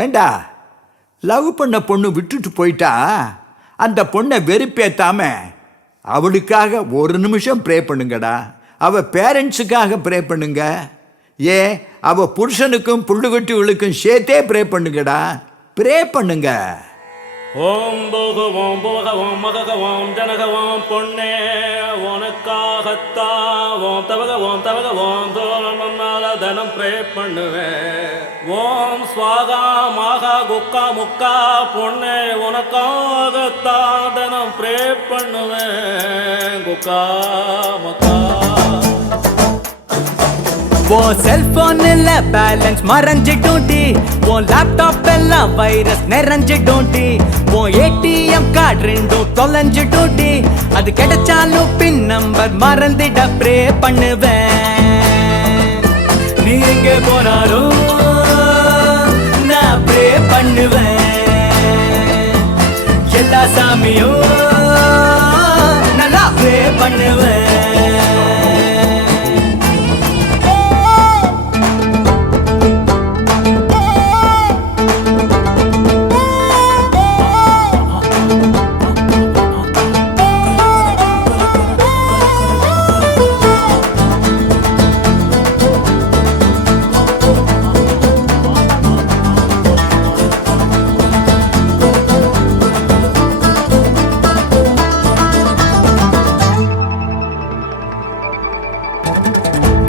ஏண்டா லவ் பண்ண பொண்ணு விட்டுட்டு போயிட்டா அந்த பொண்ணை வெறுப்பேத்தாம அவளுக்காக ஒரு நிமிஷம் ப்ரே பண்ணுங்கடா. அவ பேரண்ட்ஸுக்காக ப்ரே பண்ணுங்க. ஏன் அவ புருஷனுக்கும் புள்ளுகுட்டிகளுக்கும் சேர்த்தே ப்ரே பண்ணுங்கடா. ப்ரே பண்ணுங்க. ஓம் போகவோம் போகவோம் மககவோம் ஜனகவோம் பொண்ணே உனக்காகத்தாவோம் தவகவோம் தோழனால தனம் ப்ரே பண்ணுவேன். ஓம் ஸ்வாகா மாகா குக்கா முக்கா பொண்ணே உனக்காகத்தான் தனம் ப்ரே பண்ணுவேன். குக்கா முக்கா वो सेलफोन बैलेंस मरंजिटूटी वो लैपटॉप வைரஸ் நிறைஞ்சிட்டூட்டி वो ஏடிஎம் கார்டு ரெண்டும் தொலைஞ்சிட்டூட்டி அது கிடைச்சாலும் பின் நம்பர் மறந்திட ப்ரே பண்ணுவேன். நீ எங்கே போனாலும் நான் ப்ரே பண்ணுவேன். எல்லா சாமியும் நல்லா ப்ரே பண்ணுவேன்.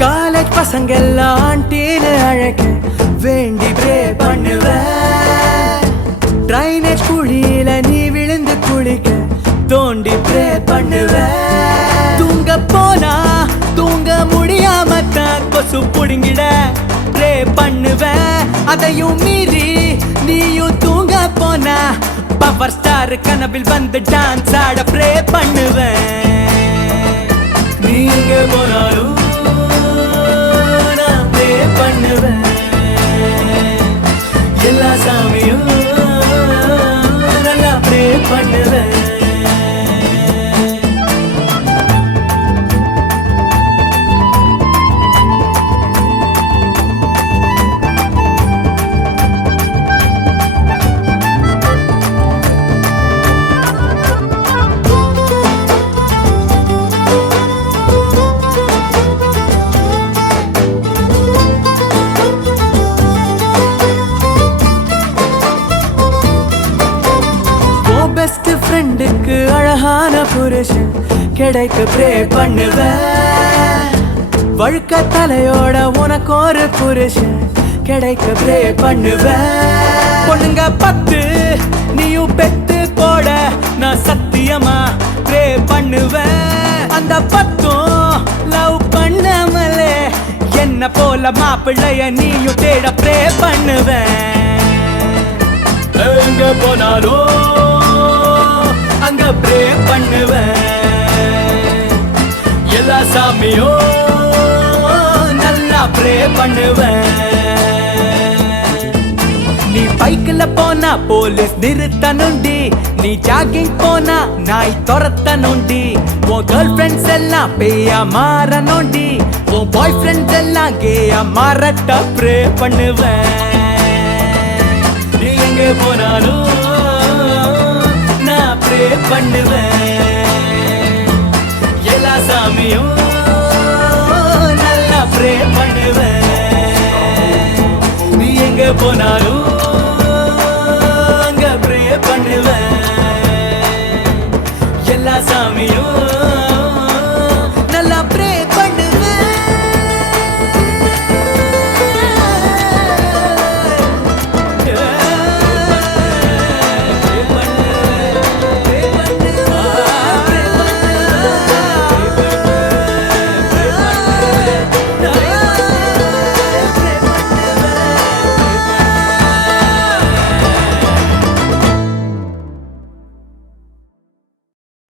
காலேஜ் பசங்கெல்லாம் ஆண்டின்னு அழைக்க வேண்டி ப்ரே பண்ணுவேன். ட்ரைனேஜ் குழியில நீ விழுந்து குளிக்க தோண்டி ப்ரே பண்ணுவேன். தூங்க போனா தூங்க முடியாம தான் கொசு புடுங்கிட ப்ரே பண்ணுவேன். அதையும் மீறி நீயும் தூங்க போனா பவர் ஸ்டார் கனவில் வந்து டான்ஸ் ஆட ப்ரே பண்ணுவேன். நீங்க போனாலும் பண்ணுவேன். எல்லா சாமியும் நல்லா ப்ரே பண்ணுவேன். பெஸ்ட் ஃப்ரெண்டுக்கு அழகான புருஷன் கிடைக்க ப்ரே பண்ணுவேன். வழுக்க தலையோட உனக்கு ஒரு புருஷன் கிடைக்க ப்ரே பண்ணுவேன். பொண்ணுங்க 10 நீயும் பெத்து போட நான் சத்தியமா ப்ரே பண்ணுவேன். அந்த 10 லவ் பண்ணாமலே என்ன போல மாப்பிள்ளைய நீயும் தேட ப்ரே பண்ணுவேன். எங்க போனாலும் அங்க ப்ரே பண்ணுவேன். எல்லா சாமியும் நல்லா ப்ரே பண்ணுவேன். நீ பைக்கில் போனா போலீஸ் நிறுத்தணுண்டி. நீ ஜாகிங் போனா நாய் துரத்தணுண்டி. உன் கேர்ள் ஃப்ரெண்ட்ஸ் எல்லாம் பேயா மாறணுண்டி. உன் பாய் ஃப்ரெண்ட்ஸ் எல்லாம் கேயா மாறட்ட ப்ரே பண்ணுவேன். நீ எங்கே போனாலும் நான் ப்ரே பண்ணுவேன். எல்லா சாமியும் நல்லா ப்ரே பண்ணுவேன். நீ எங்கே போனாலும்